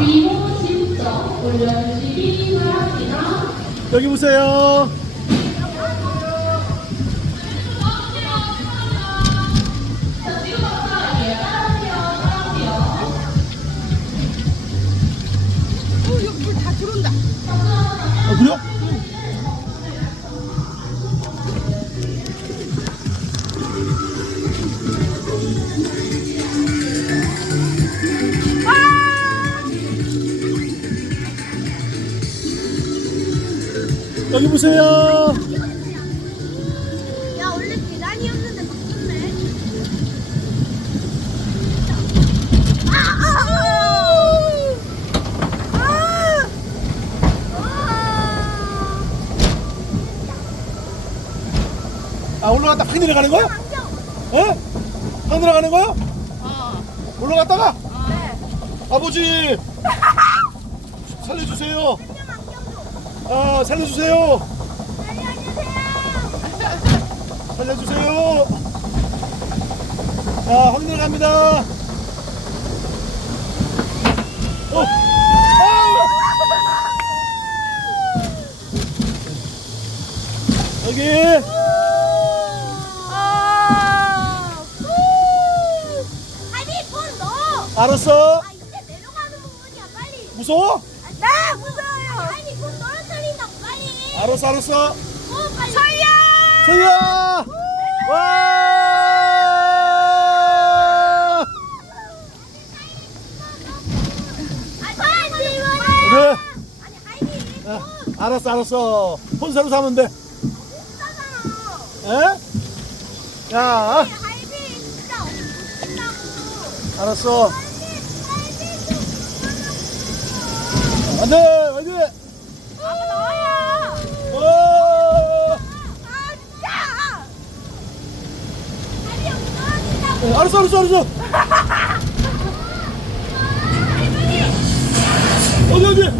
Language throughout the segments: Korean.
위로 직접 올려주시기 바랍니다. 여기 보세요. 여기 보세요. 야, 원래 계단이었는데 바뀌었네. 아! 아! 아! 아! 아 올라갔다 확 내려가는 거야? 어? 확 내려가는 거야? 어. 올라갔다가 네. 아버지 살려주세요. 아 살려주세요. 살려주세요. 살려주세요. 자, 확 내려갑니다. 어. 아! 여기 아! 아니, 폰 넣어. 알았어. 아, 이제 내려가는 부분이야, 빨리. 무서워? 아, 나 무서워요. 아니, 폰 떨어 빨리. 알았어, 알았어. 어, 빨리. 서야! 서희야. 와. 빨리. 아니. 아, 알았어, 알았어. 폰 새로 사면 돼. 비싸잖아. 에? 야, 진짜 없다고. 알았어. 하이비 좀안 돼, 안 돼. 아빠 나와요. 어. 아 진짜. 하이비 여기 알았어, 알았어, 알았어. 어디, 어디?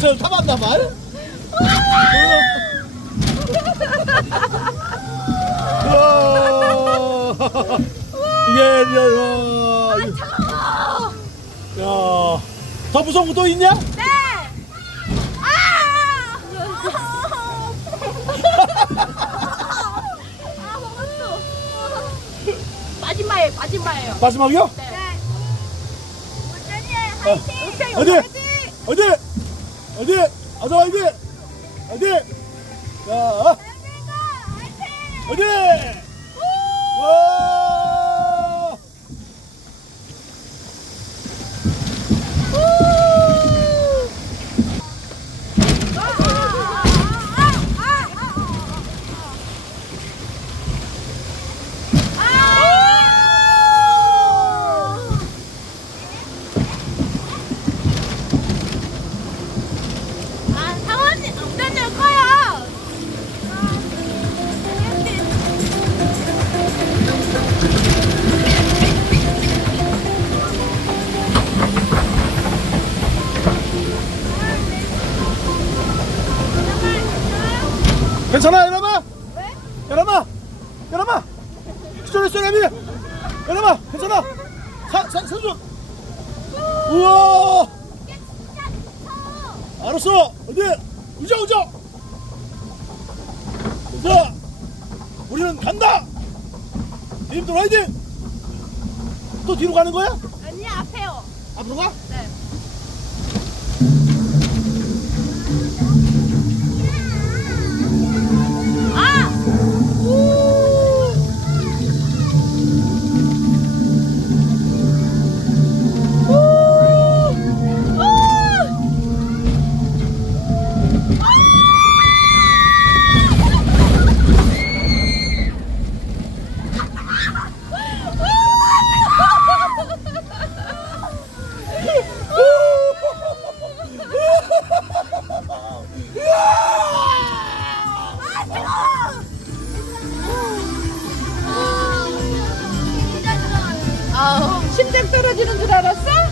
저 타봤나 말? 우와. 이게 야, 더 무서운 거 또 있냐? 네. 아. 아. 마지막에 마지막에요. 마지막이요? 네. 우전이 화이팅. 어디? 화이팅. 어디? 어디? 어디? 어디? 어디? 자, 어디? 와! 괜찮아, 여러분? 왜? 여러분! 여러분! 기절했어, 여러분! 여러분! 괜찮아! 사, 사, 선수! 우와! 알았어! 어디? 의자, 의자! 자! 우리는 간다! 팀들 화이팅! 또 뒤로 가는 거야? 아니 앞에요. 앞으로 가? 네. 심장 떨어지는 줄 알았어?